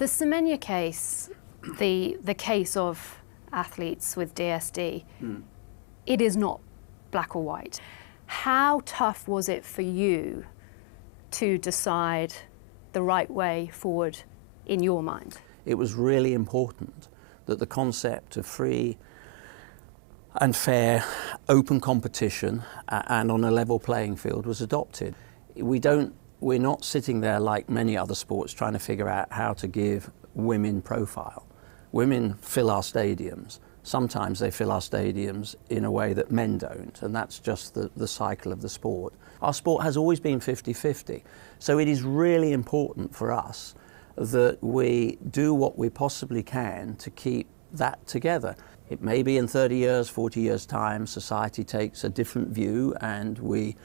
The Semenya case, the case of athletes with DSD, it is not black or white. How tough was it for you to decide the right way forward in your mind? It was really important that the concept of free and fair, open competition and on a level playing field was adopted. We're not sitting there like many other sports trying to figure out how to give women profile. Women fill our stadiums. Sometimes they fill our stadiums in a way that men don't, and that's just the cycle of the sport. Our sport has always been 50-50, so it is really important for us that we do what we possibly can to keep that together. It may be in 30 years, 40 years' time, society takes a different view and we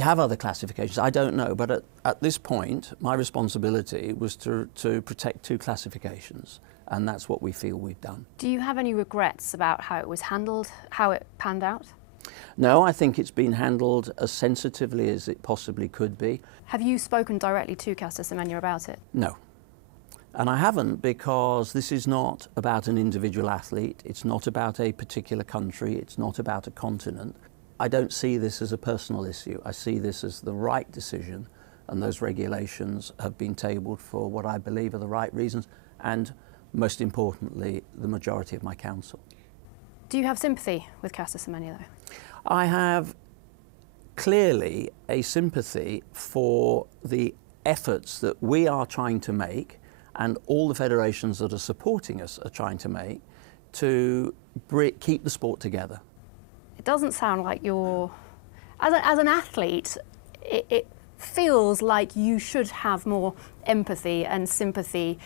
have other classifications. I don't know, but at this point, my responsibility was to protect two classifications, and that's what we feel we've done. Do you have any regrets about how it was handled, how it panned out? No, I think it's been handled as sensitively as it possibly could be. Have you spoken directly to Caster-Semenya about it? No. And I haven't, because this is not about an individual athlete, it's not about a particular country, it's not about a continent. I don't see this as a personal issue. I see this as the right decision, and those regulations have been tabled for what I believe are the right reasons, and most importantly, the majority of my council. Do you have sympathy with Caster-Semenya though? I have clearly a sympathy for the efforts that we are trying to make, and all the federations that are supporting us are trying to make, to keep the sport together. It doesn't sound like you're, as an athlete, it feels like you should have more empathy and sympathy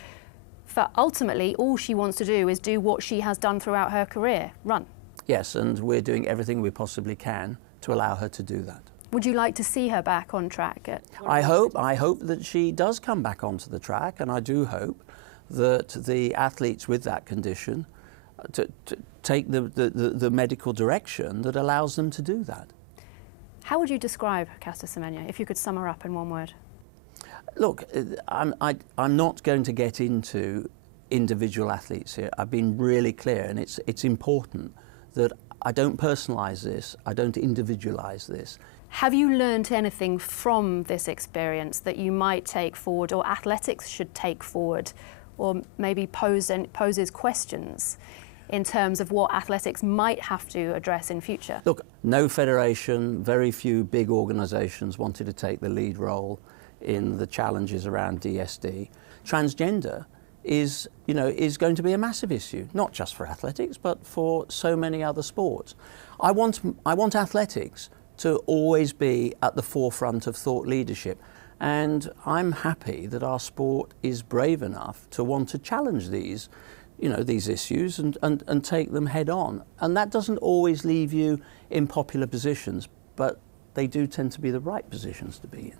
for ultimately all she wants to do is do what she has done throughout her career, run. Yes, and we're doing everything we possibly can to allow her to do that. Would you like to see her back on track? I hope that she does come back onto the track, and I do hope that the athletes with that condition to take the medical direction that allows them to do that. How would you describe Caster-Semenya, if you could sum her up in one word? Look, I'm not going to get into individual athletes here. I've been really clear, and it's important that I don't personalise this, I don't individualise this. Have you learned anything from this experience that you might take forward, or athletics should take forward, or maybe poses questions in terms of what athletics might have to address in future? Look, no federation, very few big organisations wanted to take the lead role in the challenges around DSD. Transgender is going to be a massive issue, not just for athletics, but for so many other sports. I want athletics to always be at the forefront of thought leadership, and I'm happy that our sport is brave enough to want to challenge these issues and take them head on. And that doesn't always leave you in popular positions, but they do tend to be the right positions to be in.